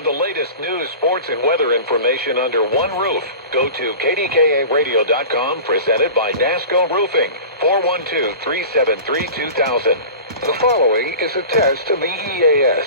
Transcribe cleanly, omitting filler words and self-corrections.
For the latest news, sports, and weather information under one roof, go to KDKARadio.com, presented by NASCO Roofing, 412-373-2000. The following is a test of the EAS.